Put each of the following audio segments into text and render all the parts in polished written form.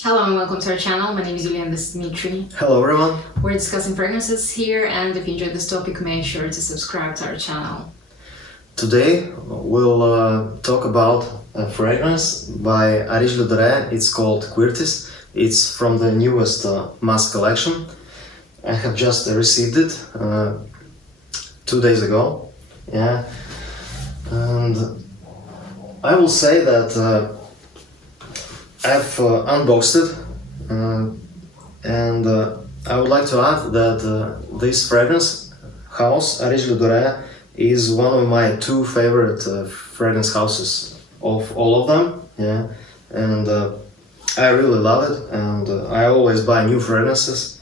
Hello and welcome to our channel. My name is Yulia and this is Dmitry. Hello everyone. We're discussing fragrances here, and if you enjoyed this topic, make sure to subscribe to our channel. Today we'll talk about a fragrance by Areej Le Doré. It's called Cuirtis. It's from the newest Musk Collection. I have just received it 2 days ago. Yeah, and I will say that I've unboxed it, and I would like to add that this fragrance house, Areej Le Doré, is one of my two favorite fragrance houses of all of them. Yeah, and I really love it, and I always buy new fragrances.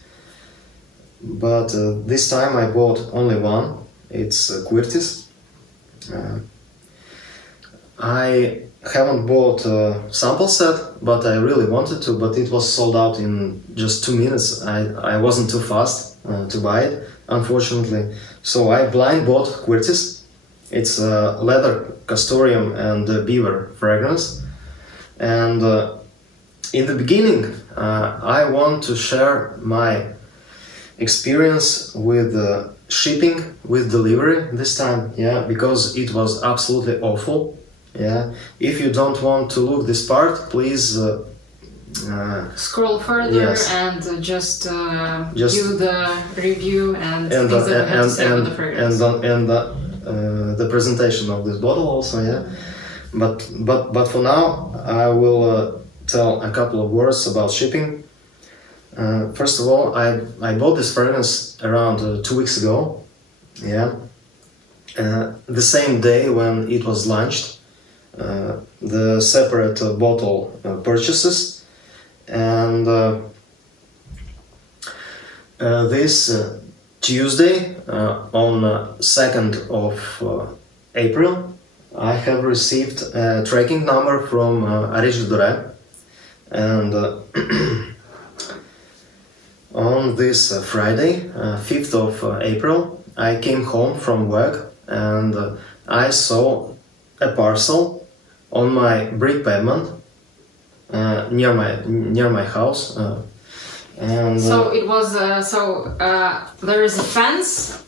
But this time I bought only one. It's Cuirtis. I haven't bought a sample set, but I really wanted to, but it was sold out in just 2 minutes. I wasn't too fast to buy it, unfortunately. So I blind bought Cuirtis. It's a leather, castoreum and beaver fragrance. And in the beginning, I want to share my experience with shipping, with delivery this time, yeah, because it was absolutely awful. Yeah, if you don't want to look this part, please Scroll further, yes. and just view the review and things that we have to say about the fragrance. and the presentation of this bottle also, yeah. But for now, I will tell a couple of words about shipping. First of all, I bought this fragrance around 2 weeks ago, yeah, the same day when it was launched. The separate bottle purchases, and this Tuesday, on 2nd of April, I have received a tracking number from Areej Le Doré, and on this Friday, 5th of April, I came home from work and I saw a parcel on my brick pavement near my house, and So it was there is a fence,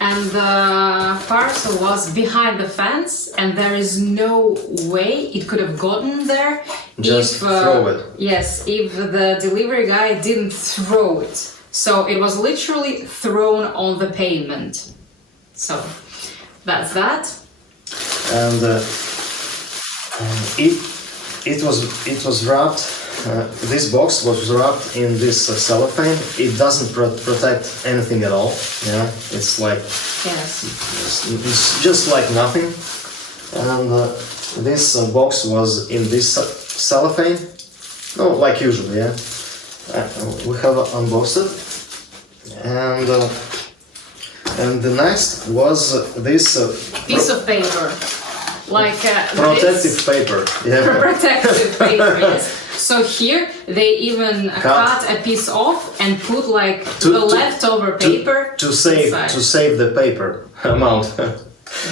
and the parcel was behind the fence, and there is no way it could have gotten there. just throw it. Yes, if the delivery guy didn't throw it. So it was literally thrown on the pavement. So that's that. And it was wrapped. This box was wrapped in this cellophane. It doesn't protect anything at all. Yeah, it's like Yes. it's just like nothing. And this box was in this cellophane. No, like usual. Yeah, we have unboxed it, and the next was this Piece of paper. Like protective this. paper. Yeah. Protective paper, yes. So here they even cut a piece off and put like the leftover paper to save inside. the paper amount.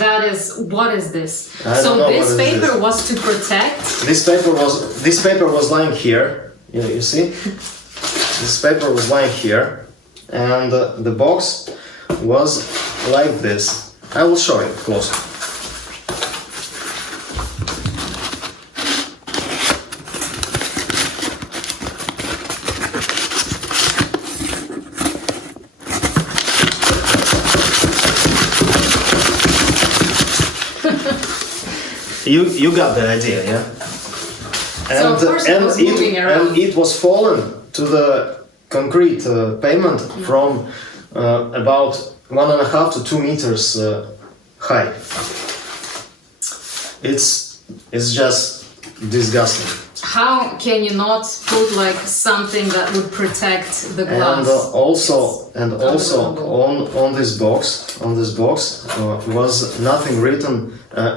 That is, what is this? I don't So know this what is paper this. was to protect. This paper was lying here. You see, this paper was lying here, and the box was like this. I will show you close. You got the idea, yeah? So of course it was moving around. And it was fallen to the concrete pavement from about 1.5 to 2 meters high. It's just disgusting. How can you not put like something that would protect the glass? And also on this box was nothing written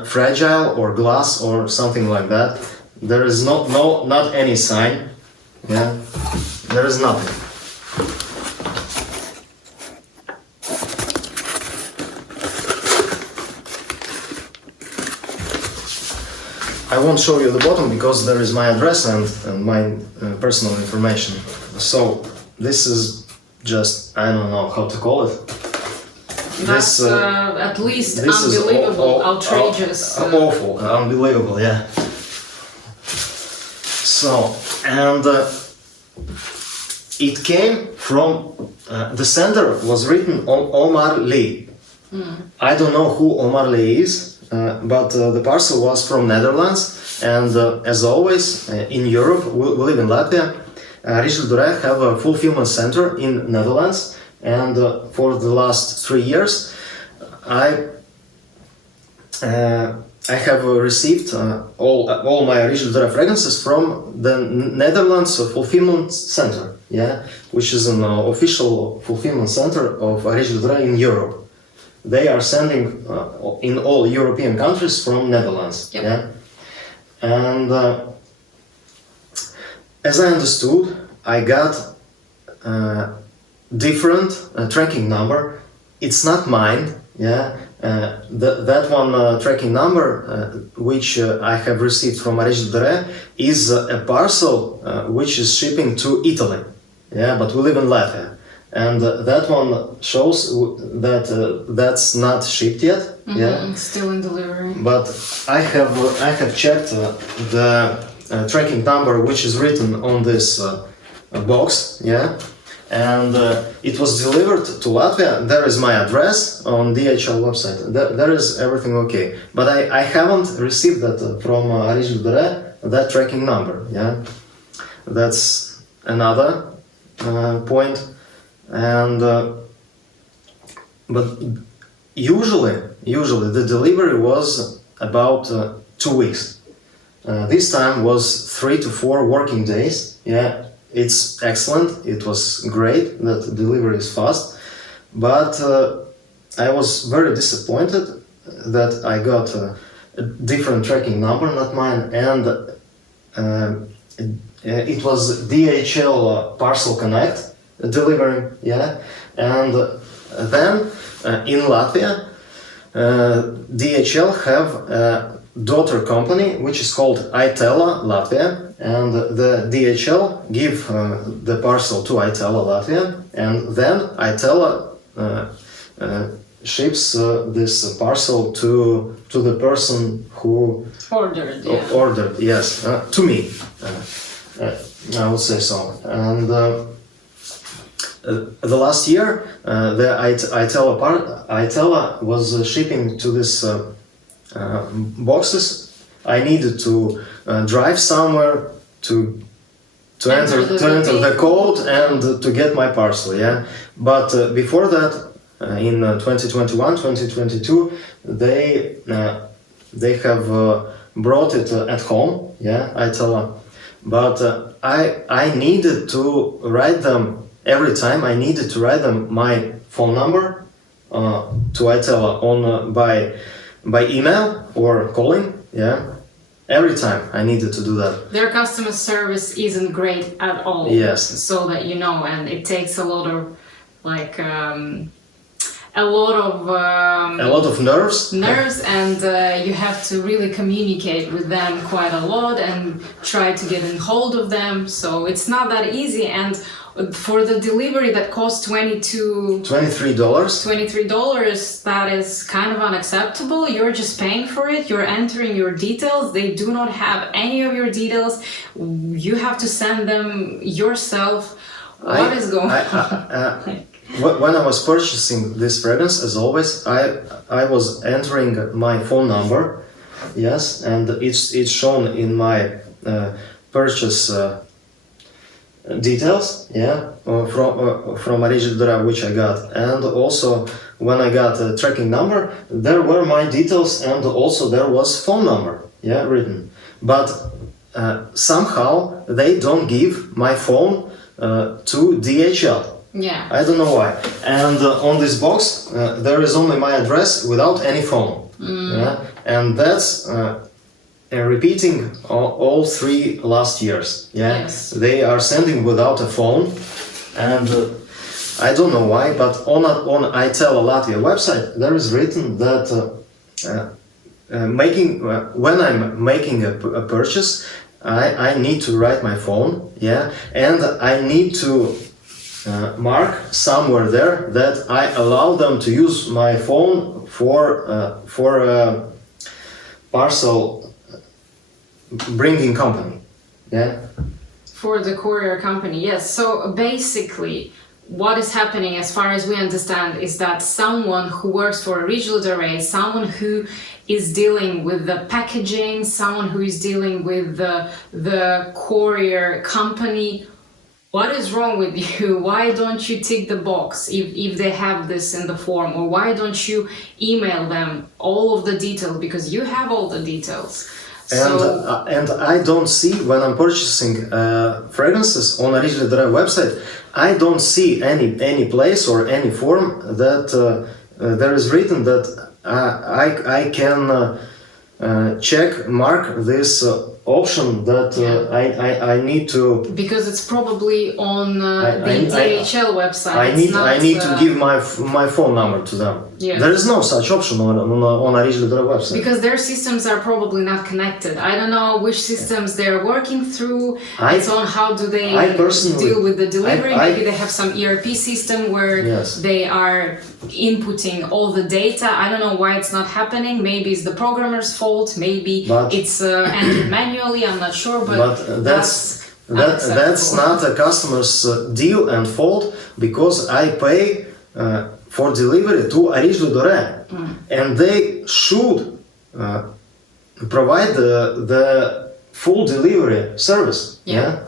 fragile or glass or something like that. There is not any sign. Yeah, there is nothing. I won't show you the bottom because there is my address and my personal information. So this is just, I don't know how to call it. That's at least unbelievable, outrageous. Awful, unbelievable, yeah. So, and it came from, the sender was written on Omar Lee. I don't know who Omar Lee is, but the parcel was from Netherlands, and as always, in Europe, we live in Latvia, Areej Le Doré have a fulfillment center in Netherlands, and for the last 3 years, I have received all my Areej Le Doré fragrances from the Netherlands Fulfillment Center, yeah, which is an official fulfillment center of Areej Le Doré in Europe. They are sending in all European countries from Netherlands, yep. yeah, and as I understood, I got different tracking number. It's not mine, yeah. That one tracking number which I have received from Areej Le Doré is a parcel which is shipping to Italy, yeah, but we live in Latvia, and that one shows that that's not shipped yet, yeah, still in delivery. but I have checked the tracking number which is written on this box, yeah. And it was delivered to Latvia. There is my address on DHL website. There is everything okay. But I haven't received that from Areej Le Doré, that tracking number. Yeah, that's another point. And but usually the delivery was about 2 weeks. This time was 3 to 4 working days. Yeah. It's excellent. It was great that the delivery is fast, but I was very disappointed that I got a different tracking number, not mine, and it was DHL Parcel Connect delivering, yeah, and then in Latvia, DHL have a daughter company which is called Itella Latvia. And the DHL give the parcel to Itella Latvia, and then Itella ships this parcel to the person who ordered. Yeah. Ordered, yes, to me. I would say so. And the last year, the Itella was shipping to this boxes. I needed to drive somewhere to enter the code and to get my parcel, yeah. But before that, in 2021, 2022, they have brought it at home, yeah, Itella. But I needed to write them every time. I needed to write them my phone number to Itella on by email or calling, yeah. Every time I needed to do that. Their customer service isn't great at all. Yes. So that you know, and it takes a lot of like a lot of nerves. Nerves, and you have to really communicate with them quite a lot and try to get in hold of them. So it's not that easy. And for the delivery that costs $23, that is kind of unacceptable. You're just paying for it. You're entering your details. They do not have any of your details. You have to send them yourself. What is going on? When I was purchasing this fragrance, as always, I was entering my phone number, yes, and it's shown in my purchase details, yeah, from Areej Le Doré, which I got, and also when I got a tracking number, there were my details, and also there was phone number, yeah, written. But somehow they don't give my phone to DHL. Yeah. I don't know why. And on this box, there is only my address without any phone. Yeah? And that's repeating all 3 last years. Yeah. Yes. They are sending without a phone, and I don't know why, but on Itella Latvia website there is written that when I'm making a purchase, I need to write my phone, yeah, and I need to mark somewhere there that I allow them to use my phone for a parcel bringing company, yeah. For the courier company, yes. So basically, what is happening, as far as we understand, is that someone who works for Areej Le Doré, someone who is dealing with the packaging, someone who is dealing with the courier company. What is wrong with you? Why don't you tick the box if they have this in the form? Or why don't you email them all of the details? Because you have all the details. And I don't see, when I'm purchasing fragrances on Areej Le Doré website, I don't see any place or any form that there is written that I can mark this option that I need to. Because it's probably on the DHL website. I need to give my phone number to them. Yeah. There is no such option on Areej Le Doré website. Because their systems are probably not connected. I don't know which systems they're working through. It's on how do they deal with the delivery. Maybe they have some ERP system where they are inputting all the data. I don't know why it's not happening. Maybe it's the programmer's fault. Maybe it's entered manually. I'm not sure. But that's not a customer's deal and fault, because I pay for delivery to Areej Le Doré, and they should provide the full delivery service. Yeah.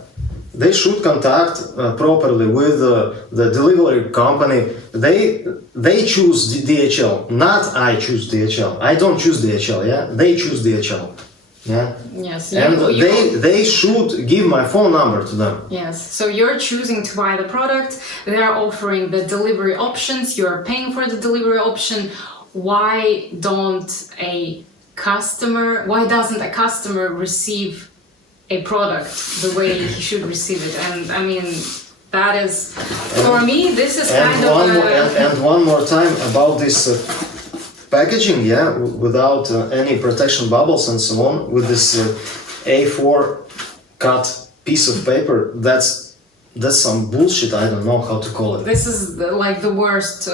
They should contact properly with the delivery company. They choose DHL, not I choose DHL. I don't choose DHL. Yeah, they choose DHL. Yeah. Yes. And they should give my phone number to them. Yes. So you're choosing to buy the product. They are offering the delivery options. You're paying for the delivery option. Why doesn't a customer receive a product the way he should receive it? And I mean, that is, for me, this is kind of and one more time about this packaging, without any protection bubbles and so on, with this A4 cut piece of paper. That's some bullshit. I don't know how to call it. This is like the worst.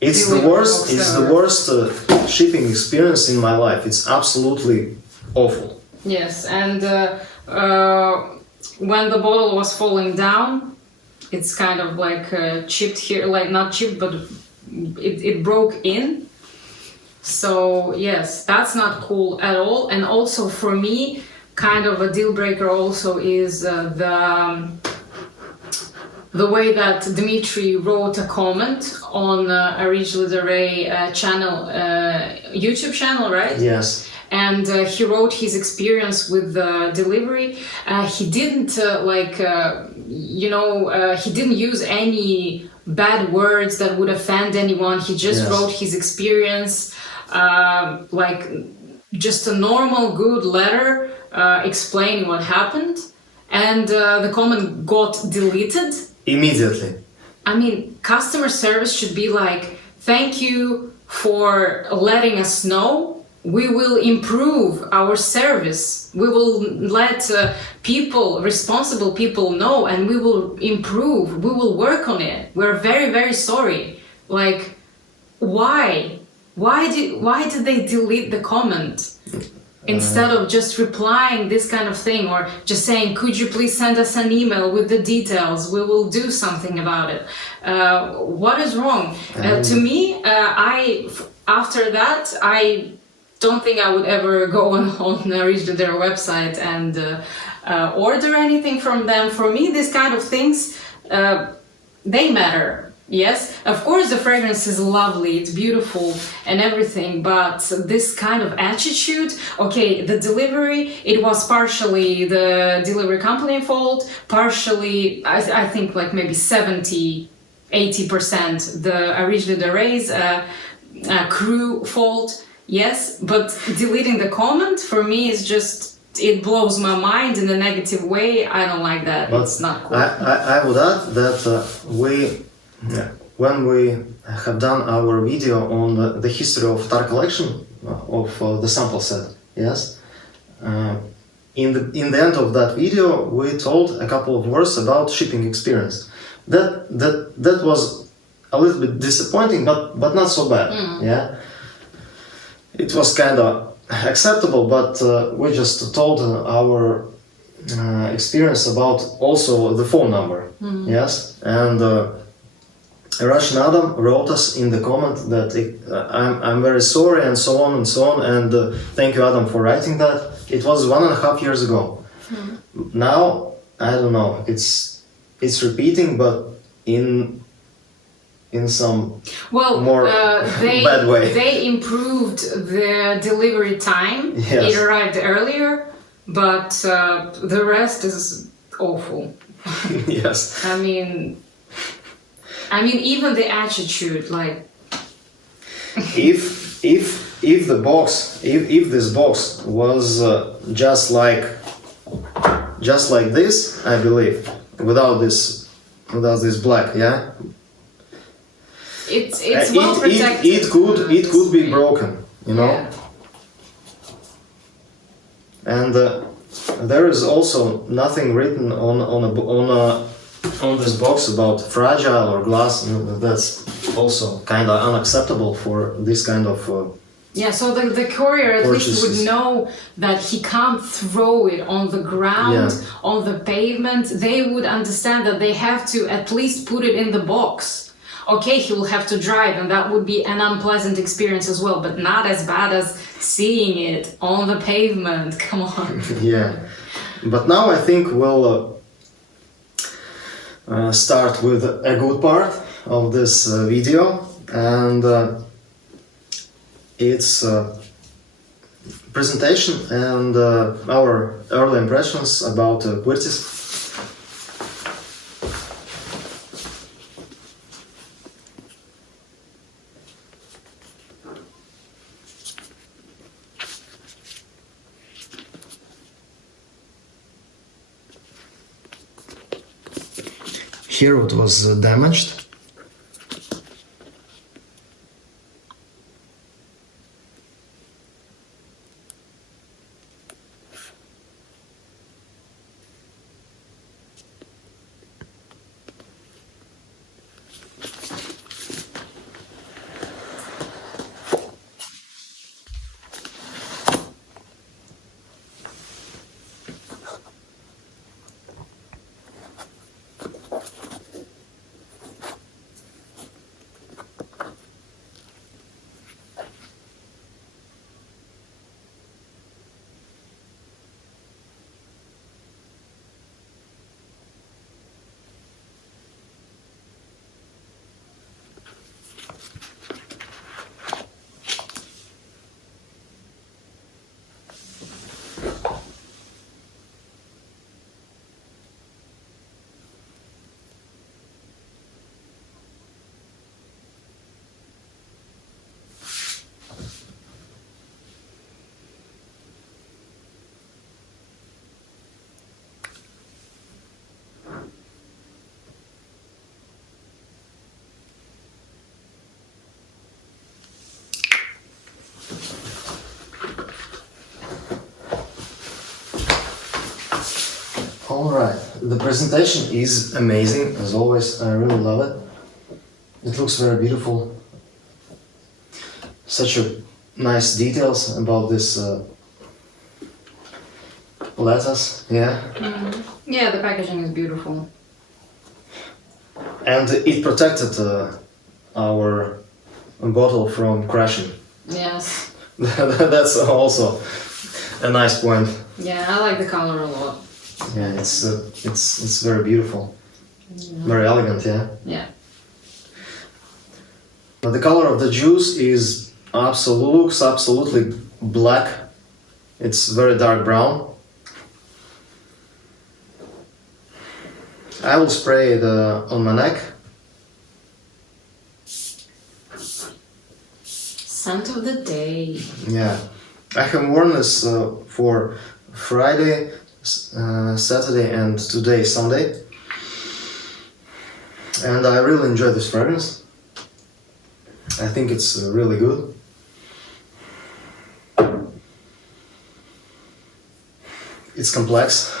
It's the worst. It's the worst shipping experience in my life. It's absolutely awful. Yes, and when the bottle was falling down, it's kind of like chipped here, like not chipped, but it broke in. So yes, that's not cool at all. And also for me, kind of a deal breaker also is the way that Dmitry wrote a comment on Areej Le Doré channel, YouTube channel, right? Yes. And he wrote his experience with the delivery. He didn't he didn't use any bad words that would offend anyone. He just wrote his experience, like just a normal good letter explaining what happened, and the comment got deleted immediately. I mean, customer service should be like, thank you for letting us know. We will improve our service. We will let responsible people know, and we will improve. We will work on it. We're very, very sorry. Like, why? Why did they delete the comment? Instead of just replying this kind of thing, or just saying, could you please send us an email with the details? We will do something about it. What is wrong? To me, after that, I don't think I would ever go on Areej Le Doré website and order anything from them. For me, these kind of things, they matter. Yes, of course the fragrance is lovely, it's beautiful and everything, but this kind of attitude, okay, the delivery, it was partially the delivery company fault, partially, I think like maybe 70-80% the Areej Le Doré's crew fault, yes, but deleting the comment for me is just, it blows my mind in a negative way. I don't like that, but it's not cool. I would add that when we have done our video on the history of Musk Collection, of the sample set. Yes. In the end of that video, we told a couple of words about shipping experience. That was a little bit disappointing, but not so bad. Yeah. It was kind of acceptable, but we just told our experience about also the phone number. Yes, and Russian Adam wrote us in the comment that I'm very sorry and so on and so on, and thank you, Adam, for writing that. It was 1.5 years ago. Now I don't know. It's repeating, but in some more bad way. They improved the delivery time. Yes. It arrived earlier, but the rest is awful. Yes. I mean, even the attitude, like. if the box, if this box was just like this, I believe, without this black, yeah. It's well protected. It could be broken, you know. Yeah. And there is also nothing written on this box about fragile or glass. That's also kind of unacceptable for this kind of. Yeah, so the courier at least purchases. would know that he can't throw it on the ground, on the pavement. They would understand that they have to at least put it in the box. Okay, he will have to drive, and that would be an unpleasant experience as well, but not as bad as seeing it on the pavement. Come on. Yeah, but now I think we'll start with a good part of this video, and it's presentation and our early impressions about Cuirtis. Here it was damaged. Alright, the presentation is amazing, as always. I really love it. It looks very beautiful. Such a nice details about this lettuce, yeah. Yeah, the packaging is beautiful. And it protected our bottle from crashing. Yes. That's also a nice point. Yeah, I like the color a lot. Yeah, it's very beautiful, very elegant. Yeah. Yeah. But the color of the juice is looks absolutely black. It's very dark brown. I will spray it on my neck. Scent of the day. Yeah, I have worn this for Friday, Saturday, and today Sunday, and I really enjoy this fragrance. I think it's really good. It's complex.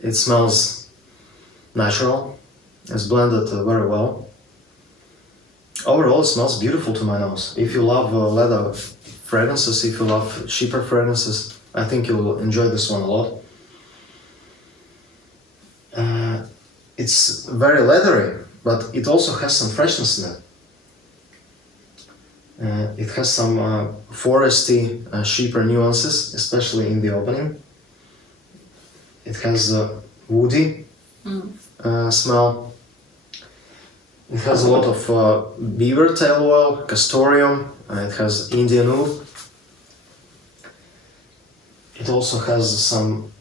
It smells natural. It's blended very well. Overall, it smells beautiful to my nose. If you love leather fragrances, if you love cheaper fragrances, I think you will enjoy this one a lot. It's very leathery, but it also has some freshness in it. It has some foresty, cheaper nuances, especially in the opening. It has a woody smell. It has a lot of beaver tail oil, castoreum. It has Indian oud. It also has some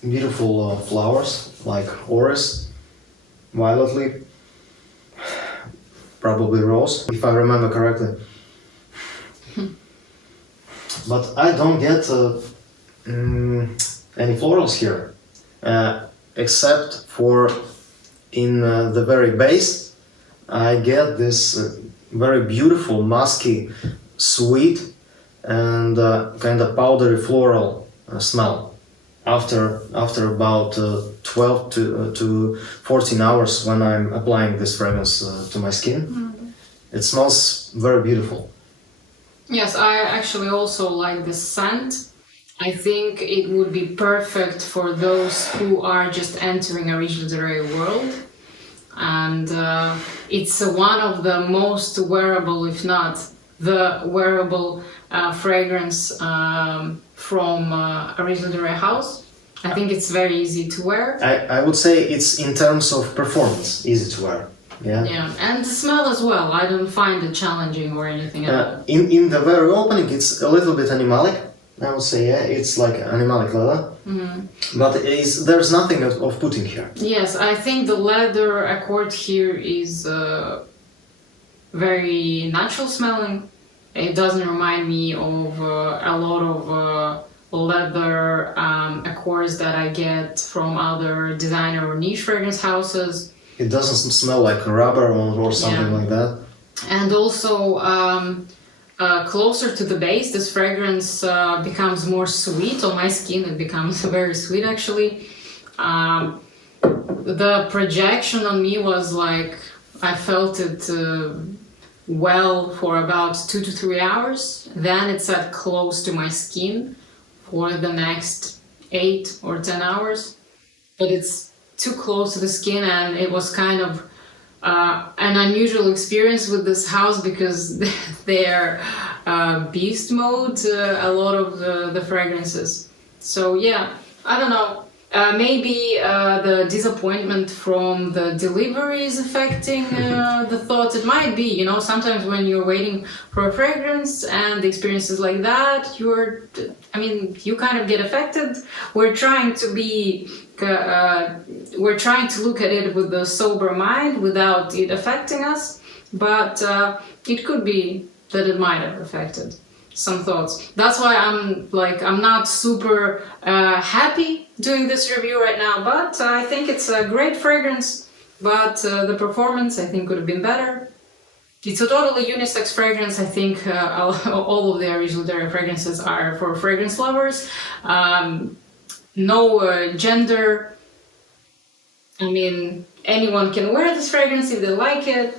beautiful flowers like orris, violet leaf, probably rose, if I remember correctly. But I don't get any florals here, except for in the very base. I get this very beautiful, musky, sweet, and kind of powdery floral smell after about 12 to 14 hours when I'm applying this fragrance to my skin. It smells very beautiful. Yes, I actually also like this scent. I think it would be perfect for those who are just entering Areej Le Doré world. And it's one of the most wearable, if not the wearable fragrance from Areej Le Doré house. I think it's very easy to wear. I would say it's in terms of performance, easy to wear. Yeah. Yeah, and the smell as well. I don't find it challenging or anything at all. In the very opening, it's a little bit animalic. I would say, yeah, it's like animalic leather. But there's nothing of putting here. Yes, I think the leather accord here is very natural smelling. It doesn't remind me of a lot of leather accords that I get from other designer or niche fragrance houses. It doesn't smell like rubber or something like that. And also, closer to the base, this fragrance becomes more sweet. On my skin, it becomes very sweet, actually. The projection on me was like, I felt it well for about 2 to 3 hours. Then it sat close to my skin for the next 8 or 10 hours. But it's too close to the skin, and it was kind of an unusual experience with this house because they're beast mode, a lot of the fragrances. So yeah, I don't know. Maybe the disappointment from the delivery is affecting the thoughts. It might be, you know, sometimes when you're waiting for a fragrance and the experience is like that, you kind of get affected. We're trying to look at it with a sober mind without it affecting us, but it could be that it might have affected some thoughts. That's why I'm not super happy doing this review right now, but I think it's a great fragrance, but the performance I think could have been better. It's a totally unisex fragrance. I think all of the Areej Le Doré fragrances are for fragrance lovers. No gender. I mean, anyone can wear this fragrance if they like it.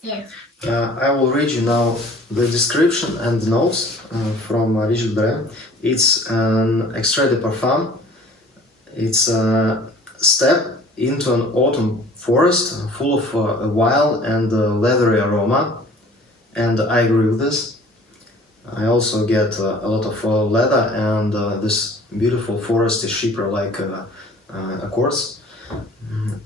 Yeah. I will read you now the description and the notes from Areej Le Doré. It's an extrait de parfum. It's a step into an autumn forest full of a wild and leathery aroma, and I agree with this. I also get a lot of leather and this beautiful foresty shipper-like accords.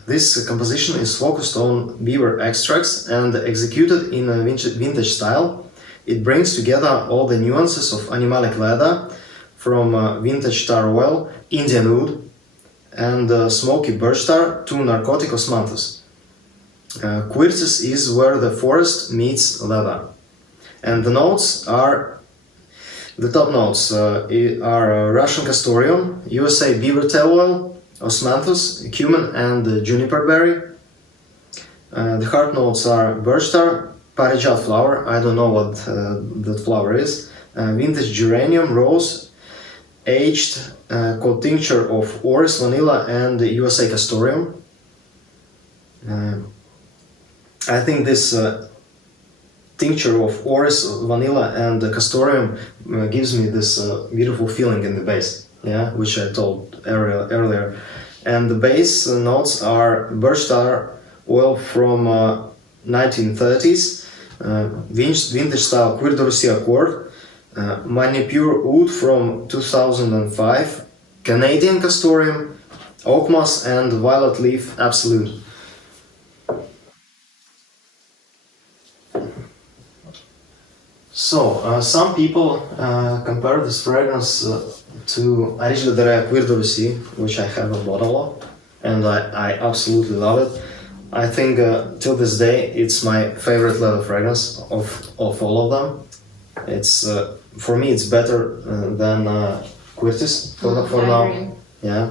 This composition is focused on beaver extracts and executed in a vintage style. It brings together all the nuances of animalic leather, from vintage tar oil, Indian oud, and smoky birch tar to narcotic osmanthus. Cuirtis is where the forest meets leather. And the notes are, the top notes are Russian castoreum, USA beaver tail oil, osmanthus, cumin, and juniper berry. The heart notes are birch tar, parijat flower, I don't know what that flower is, vintage geranium, rose, aged co-tincture of Orris vanilla and the USA castoreum. I think this tincture of Orris vanilla and the castoreum gives me this beautiful feeling in the base, yeah, which I told earlier. And the base notes are birch tar oil from 1930s, vintage style Cuir de Russie accord, Manipure oud from 2005, Canadian castoreum, oak moss and violet leaf absolute. So, some people compare this fragrance to Areej Le Doré Cuir de Russie, which I have a bottle of, and I absolutely love it. I think till this day it's my favorite leather fragrance of all of them. It's for me it's better than Cuirtis for now. Yeah,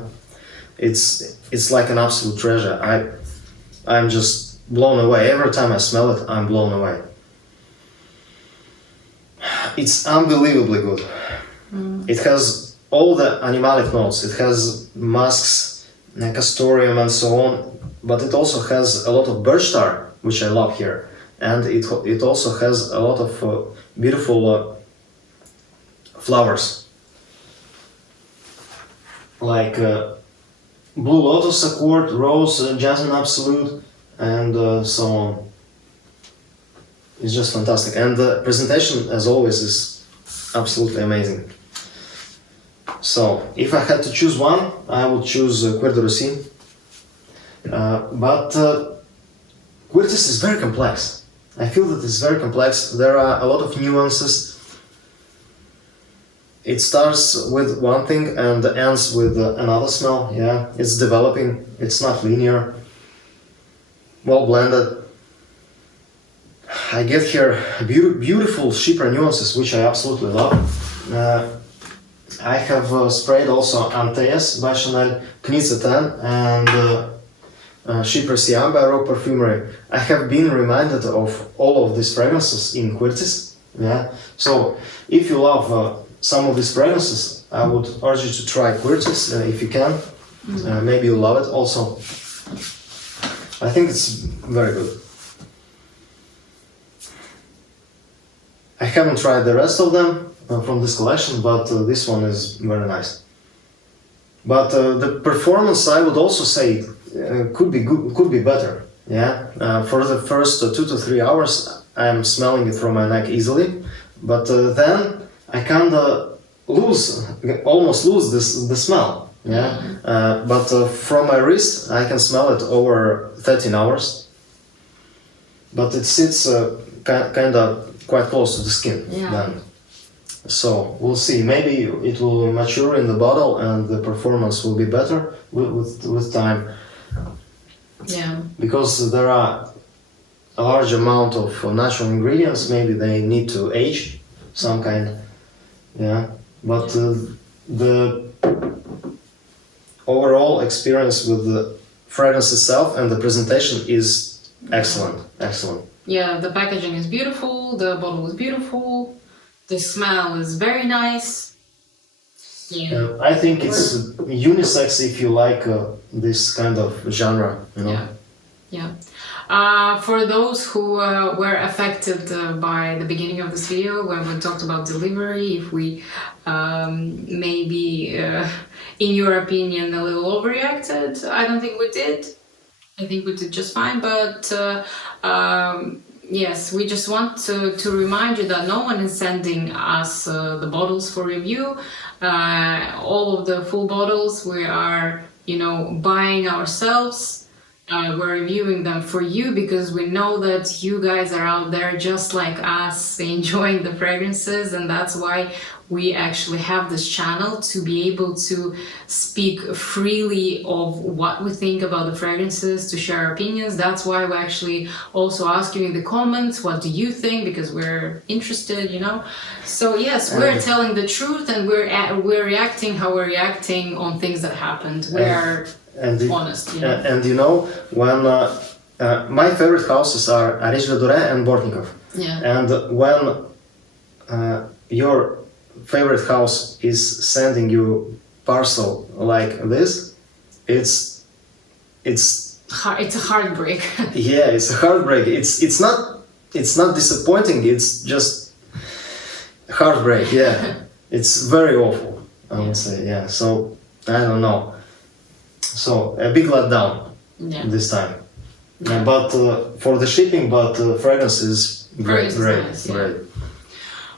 it's like an absolute treasure. I'm just blown away every time I smell it. I'm blown away. It's unbelievably good. It has all the animalic notes. It has musks, castoreum and so on, but it also has a lot of birch tar, which I love here. And it also has a lot of beautiful flowers. Like blue lotus accord, rose, jasmine absolute, and so on. It's just fantastic, and the presentation, as always, is absolutely amazing. So, if I had to choose one, I would choose Cuir de Russie. But Cuirtis is very complex. I feel that it's very complex. There are a lot of nuances. It starts with one thing and ends with another smell. Yeah, it's developing. It's not linear. Well blended. I get here beautiful chypre nuances, which I absolutely love. I have sprayed also Antaeus by Chanel, Knitzetan, and Chypre Siam by Rock Perfumery. I have been reminded of all of these fragrances in Cuirtis. Yeah. So if you love some of these fragrances, I would urge you to try Cuirtis if you can. Maybe you'll love it also. I think it's very good. I haven't tried the rest of them from this collection, but this one is very nice. But the performance, I would also say, could be good, could be better. Yeah, for the first 2 to 3 hours, I'm smelling it from my neck easily, but then I kind of almost lose the smell. Yeah, but from my wrist, I can smell it over 13 hours. But it sits kind of quite close to the skin then. So we'll see. Maybe it will mature in the bottle and the performance will be better with time. Yeah. Because there are a large amount of natural ingredients. Maybe they need to age some kind. Yeah. But the overall experience with the fragrance itself and the presentation is excellent. Excellent. Yeah, the packaging is beautiful, the bottle is beautiful, the smell is very nice. Yeah. I think it's unisex if you like this kind of genre, you know. Yeah. For those who were affected by the beginning of this video when we talked about delivery, if we maybe, in your opinion, a little overreacted, I don't think we did. I think we did just fine, but yes, we just want to remind you that no one is sending us the bottles for review. All of the full bottles we are, buying ourselves. We're reviewing them for you because we know that you guys are out there just like us enjoying the fragrances, and that's why we actually have this channel to be able to speak freely of what we think about the fragrances, to share our opinions. That's why we actually also ask you in the comments, what do you think? Because we're interested, So yes, we're telling the truth and we're reacting how we're reacting on things that happened. We are honest. And when my favorite houses are Areej Le Doré and Bortnikov. Yeah. And when your favorite house is sending you parcel like this, it's It's a heartbreak. yeah, it's a heartbreak. It's not disappointing. It's just heartbreak. Yeah, it's very awful. I would say. Yeah. So I don't know. So a big letdown this time. But for the shipping, but fragrance is great. Nice, yeah.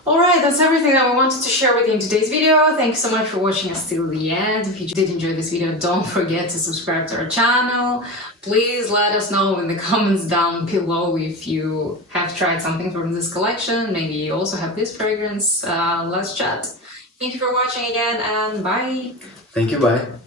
Alright, that's everything that we wanted to share with you in today's video. Thanks so much for watching us till the end. If you did enjoy this video, don't forget to subscribe to our channel. Please let us know in the comments down below if you have tried something from this collection. Maybe you also have this fragrance. Let's chat. Thank you for watching again, and bye! Thank you, bye!